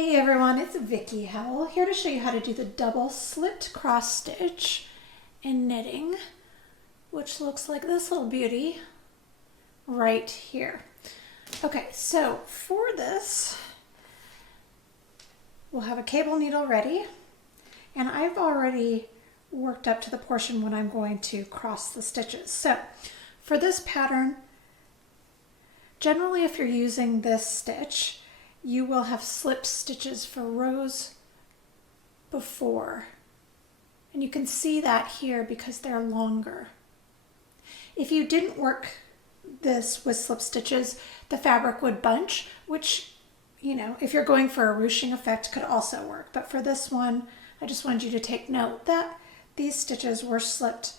Hey everyone, it's Vicki Howell here to show you how to do the double slipped cross stitch in knitting, which looks like this little beauty right here. Okay, so for this, we'll have a cable needle ready, and I've already worked up to the portion when I'm going to cross the stitches. So for this pattern, generally if you're using this stitch, you will have slip stitches for rows before. And you can see that here because they're longer. If you didn't work this with slip stitches, the fabric would bunch, which, you know, if you're going for a ruching effect could also work. But for this one, I just wanted you to take note that these stitches were slipped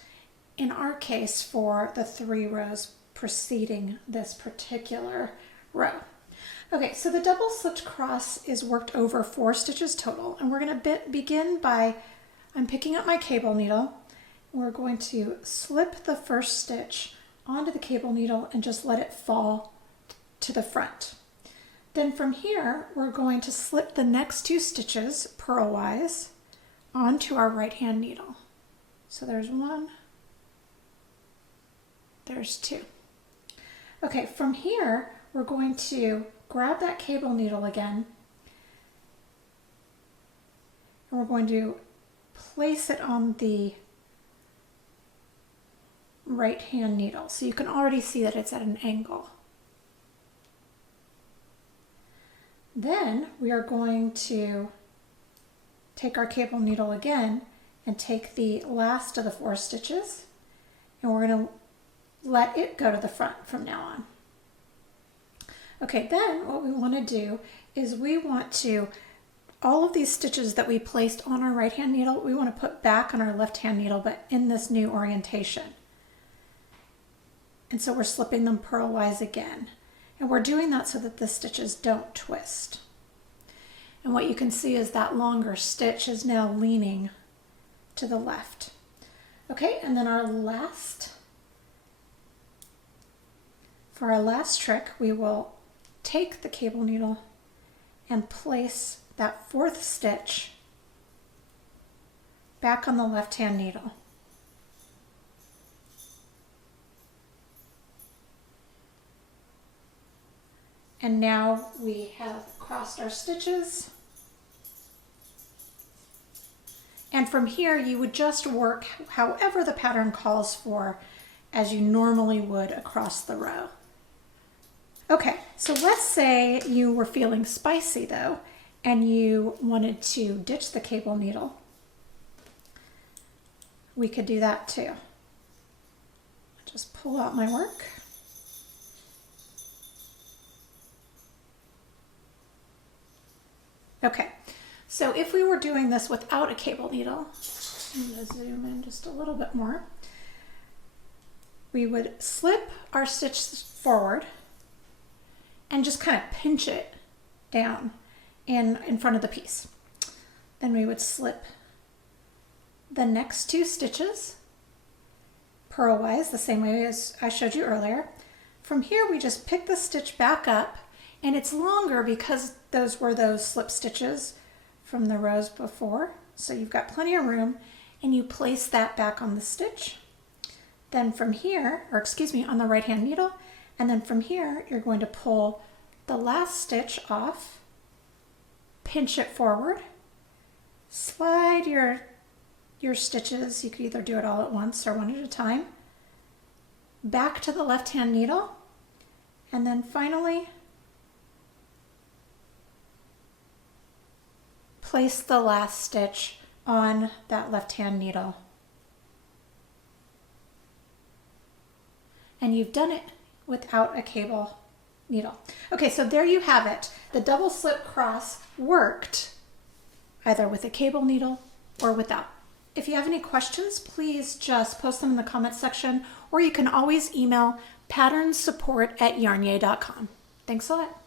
in our case for the 3 rows preceding this particular row. Okay, so the double slipped cross is worked over 4 stitches total, and we're going to begin by, I'm picking up my cable needle. We're going to slip the first stitch onto the cable needle and just let it fall to the front. Then from here, we're going to slip the next 2 stitches purlwise onto our right hand needle. So there's 1, there's 2. Okay, from here, we're going to grab that cable needle again, and we're going to place it on the right hand needle. So you can already see that it's at an angle. Then we are going to take our cable needle again and take the last of the 4 stitches, and we're going to let it go to the front from now on. Okay, then what we want to do is we want to, all of these stitches that we placed on our right hand needle, we want to put back on our left hand needle, but in this new orientation. And so we're slipping them purlwise again. And we're doing that so that the stitches don't twist. And what you can see is that longer stitch is now leaning to the left. Okay, and then for our last trick, we will take the cable needle and place that 4th stitch back on the left hand needle. And now we have crossed our stitches. And from here, you would just work however the pattern calls for as you normally would across the row. Okay, so let's say you were feeling spicy though, and you wanted to ditch the cable needle. We could do that too. Just pull out my work. Okay, so if we were doing this without a cable needle, I'm going to zoom in just a little bit more, we would slip our stitch forward and just kind of pinch it down in front of the piece. Then we would slip the next 2 stitches purlwise, the same way as I showed you earlier. From here, we just pick the stitch back up, and it's longer because those were those slip stitches from the rows before. So you've got plenty of room, and you place that back on the stitch. Then from here, or excuse me, on the right hand needle, and then from here, you're going to pull the last stitch off, pinch it forward, slide your stitches, you could either do it all at once or one at a time, back to the left hand needle, and then finally place the last stitch on that left hand needle. And you've done it without a cable needle. Okay, so there you have it. The double slip cross worked either with a cable needle or without. If you have any questions, please just post them in the comments section, or you can always email patternsupport@yarnyay.com. Thanks a lot.